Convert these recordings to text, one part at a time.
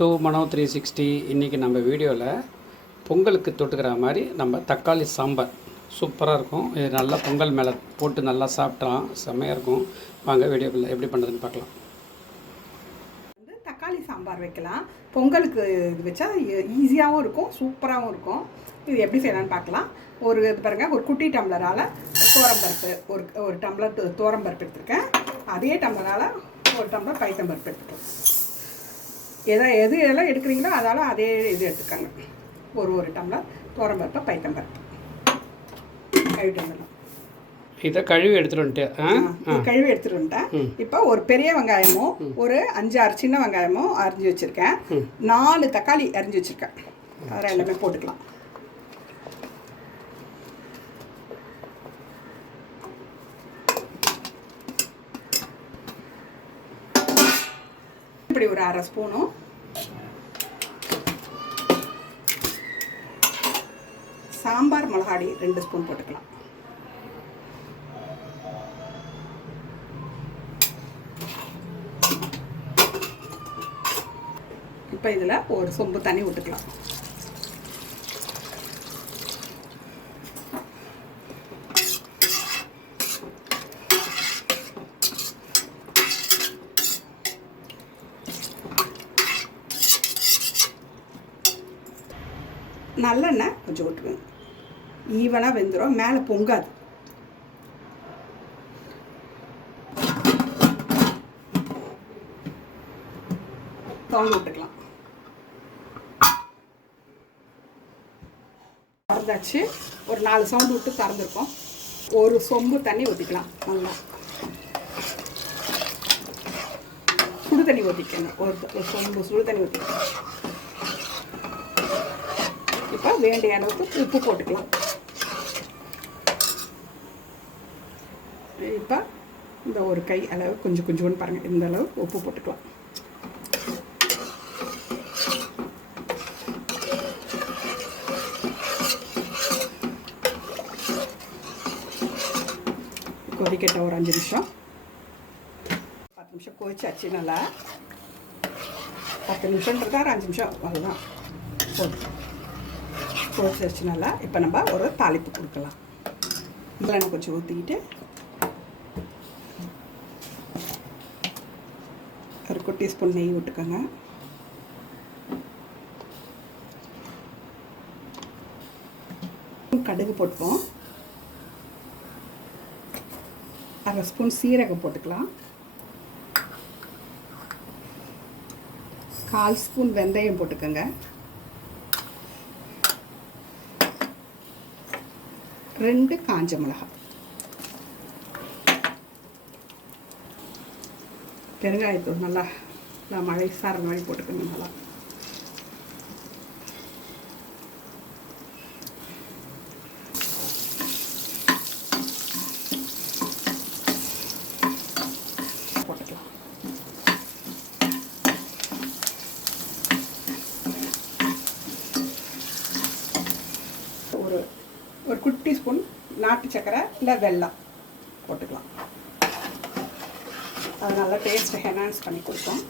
Two மனோ 360 இன்றைக்கி நம்ம வீடியோவில் பொங்கலுக்கு தொட்டுக்கிற மாதிரி நம்ம தக்காளி சாம்பார் சூப்பராக இருக்கும். இது நல்லா பொங்கல் மேலே போட்டு நல்லா சாப்பிட்டலாம், செம்மையாக இருக்கும். வாங்க வீடியோக்குள்ளே எப்படி பண்ணுறதுன்னு பார்க்கலாம். தக்காளி சாம்பார் வைக்கலாம். பொங்கலுக்கு இது வச்சா ஈஸியாகவும் இருக்கும், சூப்பராகவும் இருக்கும். இது எப்படி செய்யலான்னு பார்க்கலாம். இது பாருங்கள், ஒரு குட்டி டம்ளரால் தோரம்பருப்பு ஒரு டம்ளர் தோரம்பருப்பு எடுத்துருக்கேன். அதே டம்ளரால் ஒரு டம்ளர் பைத்தம்பருப்பு எடுத்துக்கேன். எதெல்லாம் எடுக்கிறீங்களோ அதால் அதே இது எடுத்துக்காங்க. ஒரு டம்ளர் தோரம்பருப்பு பைத்தம்பருப்பு கழுவிட்டு வந்துடலாம். இதை கழுவி எடுத்துகிட்டு வந்துட்டேன். இப்போ ஒரு பெரிய வெங்காயமும் ஒரு 5-6 சின்ன வெங்காயமும் அரிஞ்சு வச்சுருக்கேன். 4 தக்காளி அரிஞ்சு வச்சுருக்கேன். அதில் எல்லாமே போட்டுக்கலாம். இப்படி ஒரு 1/2 ஸ்பூனும் சாம்பார் மிளகாடி 2 ஸ்பூன் போட்டுக்கலாம். இப்போ இதில் ஒரு சொம்பு தண்ணி விட்டுக்கலாம். நல்லெண்ணெய் கொஞ்சம் விட்டுருங்க. ஈவனாக வெந்துடும், மேலே பொங்காது. திறந்து விட்டுக்கலாம். திறந்தாச்சு. ஒரு 4 சவுண்டு விட்டு திறந்துருக்கோம். ஒரு சொம்பு தண்ணி ஊற்றிக்கலாம். நல்லா சுடு தண்ணி ஊற்றிக்கணும். ஒரு சொம்பு சுடு தண்ணி ஊற்றிக்கலாம். இப்போ வேண்டிய அளவுக்கு உப்பு போட்டுக்கலாம். இப்போ இந்த ஒரு கை அளவு கொஞ்சோன்னு பாருங்கள், இந்த அளவு உப்பு போட்டுக்கலாம். கொதிக்கட்ட ஒரு 5 நிமிஷம் 10 நிமிஷம் கொதிச்சாச்சு. நல்லா 10 நிமிஷம்ன்றதா 5 நிமிஷம் அதுதான் போதும். கொதிச்சாச்சு நல்லா. இப்போ நம்ம ஒரு தாளிப்பு கொடுக்கலாம். இதெல்லாம் கொஞ்சம் ஊற்றிக்கிட்டு ஒரு குட்டி ஸ்பூன் நெய் விட்டுக்கோங்க. கடுகு போட்டுப்போம். 1/2 ஸ்பூன் சீரகம் போட்டுக்கலாம். 1/4 ஸ்பூன் வெந்தயம் போட்டுக்கோங்க. 2 காஞ்ச மிளகாய், பெருங்காயத்தூள் நல்லா மழை சார மாதிரி போட்டுக்கணும். நல்லா போட்டுக்கலாம். ஒரு குட்டி ஸ்பூன் நாட்டு சக்கரை இல்லை வெல்லம் போட்டுக்கலாம். அது நல்லா டேஸ்ட்டை என்ஹான்ஸ் பண்ணி கொடுப்போம்.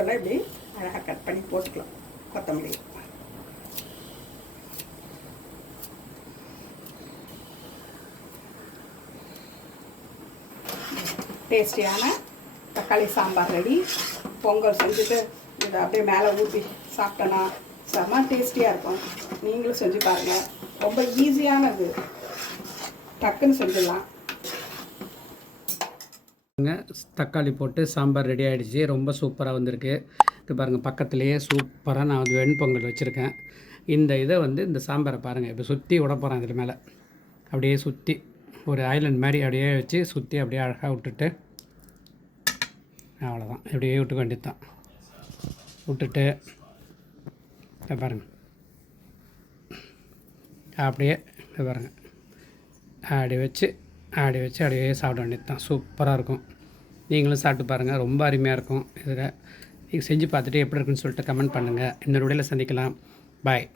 இப்படி அழகாக கட் பண்ணி போட்டுக்கலாம். கொத்தமல்லி டேஸ்டியான தக்காளி சாம்பார் ரெடி. பொங்கல் செஞ்சுட்டு இதை அப்படியே மேலே ஊற்றி சாப்பிட்டோன்னா செம்ம டேஸ்டியாக இருக்கும். நீங்களும் செஞ்சு பாருங்கள். ரொம்ப ஈஸியானது, டக்குன்னு செஞ்சிடலாம். தக்காளி போட்டு சாம்பார் ரெடி ஆகிடுச்சு. ரொம்ப சூப்பராக வந்திருக்கு. இது பாருங்கள், பக்கத்துலேயே சூப்பராக நான் வெண்பொங்கல் வச்சுருக்கேன். இந்த இதை இந்த சாம்பாரை பாருங்கள், இப்போ சுற்றி விட போகிறேன். இதில் மேலே அப்படியே சுற்றி ஒரு ஐலண்ட் மாதிரி அப்படியே வச்சு சுற்றி அப்படியே அழகாக விட்டுட்டு அவ்வளோதான். இப்படியே விட்டுக்க வேண்டியது தான். விட்டுட்டு பாருங்கள், அப்படியே பாருங்கள், அப்படி வச்சு அப்படியே சாப்பிட வேண்டியது தான். சூப்பராக இருக்கும். நீங்களும் சாப்பிட்டு பாருங்கள், ரொம்ப அருமையாக இருக்கும். இதில் நீங்கள் செஞ்சு பார்த்துட்டு எப்படி இருக்குன்னு சொல்லிட்டு கமெண்ட் பண்ணுங்கள். இன்னொரு வீடியோவில் சந்திக்கலாம். பாய்.